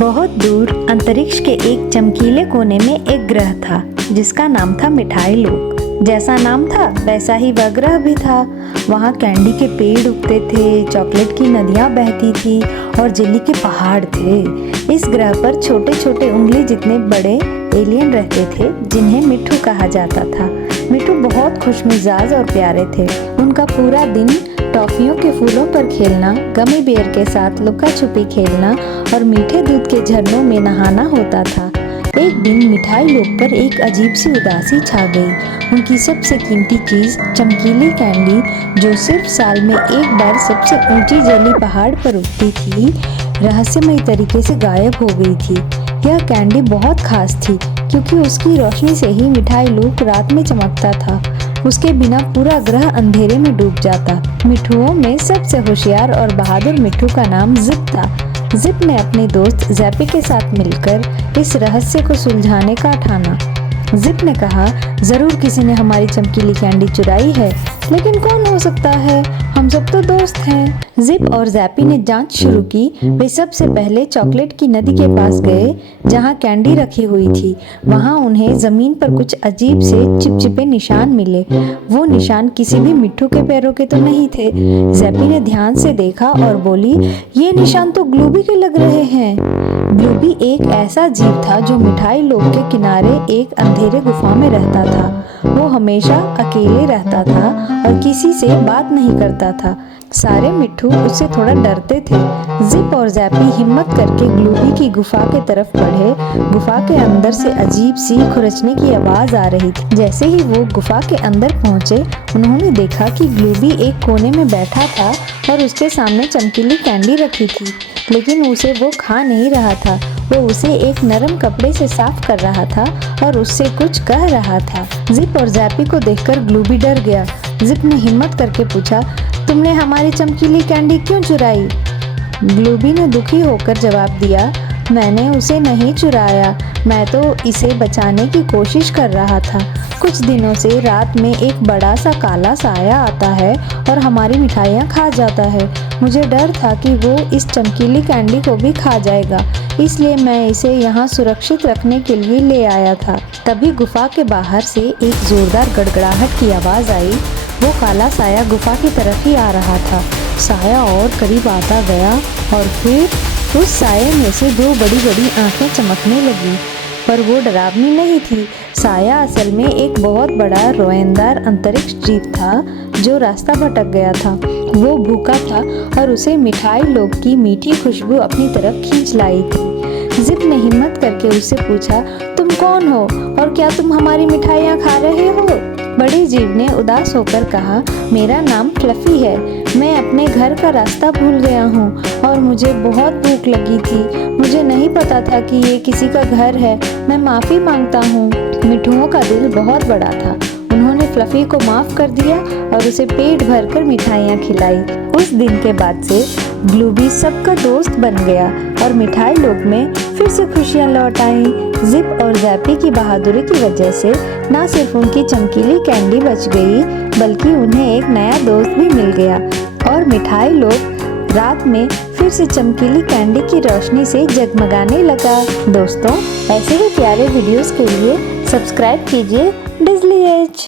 बहुत दूर अंतरिक्ष के एक चमकीले कोने में एक ग्रह था जिसका नाम था मिठाई लोक। जैसा नाम था वैसा ही वह ग्रह भी था। वहाँ कैंडी के पेड़ उगते थे, चॉकलेट की नदियाँ बहती थी और जेली के पहाड़ थे। इस ग्रह पर छोटे छोटे उंगली जितने बड़े एलियन रहते थे जिन्हें मिट्ठू कहा जाता था। मिट्ठू बहुत खुशमिजाज और प्यारे थे। उनका पूरा दिन टॉफियों के फूलों पर खेलना, गमी बेयर के साथ लुका छुपी खेलना और मीठे दूध के झरनों में नहाना होता था। एक दिन मिठाई लोक पर एक अजीब सी उदासी छा गई। उनकी सबसे कीमती चीज चमकीली कैंडी, जो सिर्फ साल में एक बार सबसे ऊंची जेली पहाड़ पर उगती थी, रहस्यमय तरीके से गायब हो गई थी। यह कैंडी बहुत खास थी क्योंकि उसकी रोशनी से ही मिठाई लोक रात में चमकता था। उसके बिना पूरा ग्रह अंधेरे में डूब जाता। मिट्ठुओं में सबसे होशियार और बहादुर मिट्ठू का नाम जिप था। जिप ने अपने दोस्त जैपी के साथ मिलकर इस रहस्य को सुलझाने का ठाना। जिप ने कहा, जरूर किसी ने हमारी चमकीली कैंडी चुराई है, लेकिन कौन हो सकता है? हम सब तो दोस्त हैं। जिप और जैपी ने जांच शुरू की। वे सबसे पहले चॉकलेट की नदी के पास गए जहां कैंडी रखी हुई थी। वहां उन्हें जमीन पर कुछ अजीब से चिपचिपे निशान मिले। वो निशान किसी भी मिट्ठू के पैरों के तो नहीं थे। जैपी ने ध्यान से देखा और बोली, ये निशान तो ग्लूबी के लग रहे हैं। ग्लूबी एक ऐसा जीव था जो मिठाई लोक के किनारे एक अंधेरे गुफा में रहता था। वो हमेशा अकेले रहता था और किसी से बात नहीं करता था। सारे मिट्ठू उससे थोड़ा डरते थे। जिप और जैपी हिम्मत करके ग्लूबी की गुफा के तरफ बढ़े। गुफा के अंदर से अजीब सी खुरचने की आवाज आ रही थी। जैसे ही वो गुफा के अंदर पहुंचे, उन्होंने देखा कि ग्लूबी एक कोने में बैठा था और उसके सामने चमकीली कैंडी रखी थी, लेकिन उसे वो खा नहीं रहा था। वो उसे एक नरम कपड़े से साफ कर रहा था और उससे कुछ कह रहा था। जिप और जैपी को देखकर ग्लूबी डर गया। जिप ने हिम्मत करके पूछा, तुमने हमारी चमकीली कैंडी क्यों चुराई? ग्लूबी ने दुखी होकर जवाब दिया, मैंने उसे नहीं चुराया, मैं तो इसे बचाने की कोशिश कर रहा था। कुछ दिनों से रात में एक बड़ा सा काला साया आता है और हमारी मिठाइयाँ खा जाता है। मुझे डर था कि वो इस चमकीली कैंडी को भी खा जाएगा, इसलिए मैं इसे यहाँ सुरक्षित रखने के लिए ले आया था। तभी गुफा के बाहर से एक जोरदार गड़गड़ाहट की आवाज़ आई। वो काला साया गुफा की तरफ ही आ रहा था। साया और करीब आता गया और फिर उस साये में से दो बड़ी बड़ी आंखें चमकने लगी, पर वो डरावनी नहीं थी। साया असल में एक बहुत बड़ा रोएंदार अंतरिक्ष जीव था जो रास्ता भटक गया था। वो भूखा था और उसे मिठाई लोक की मीठी खुशबू अपनी तरफ खींच लाई थी। जिप ने हिम्मत करके उससे पूछा, तुम कौन हो और क्या तुम हमारी मिठाइयाँ खा रहे हो? बड़े जीव ने उदास होकर कहा, मेरा नाम फ्लफी है। मैं अपने घर का रास्ता भूल गया हूँ और मुझे बहुत भूख लगी थी। मुझे नहीं पता था कि ये किसी का घर है। मैं माफ़ी मांगता हूँ। मिट्ठुओं का दिल बहुत बड़ा था। उन्होंने फ्लफी को माफ़ कर दिया और उसे पेट भरकर मिठाइयाँ खिलाई। उस दिन के बाद से ग्लूबी सबका दोस्त बन गया और मिठाई लोक में फिर से खुशियाँ लौट आईं। जिप और जैपी की बहादुरी की वजह से न सिर्फ उनकी चमकीली कैंडी बच गई, बल्कि उन्हें एक नया दोस्त भी मिल गया और मिठाई लोक रात में फिर से चमकीली कैंडी की रोशनी से जगमगाने लगा। दोस्तों, ऐसे ही प्यारे वीडियोस के लिए सब्सक्राइब कीजिए डिज्ली एज।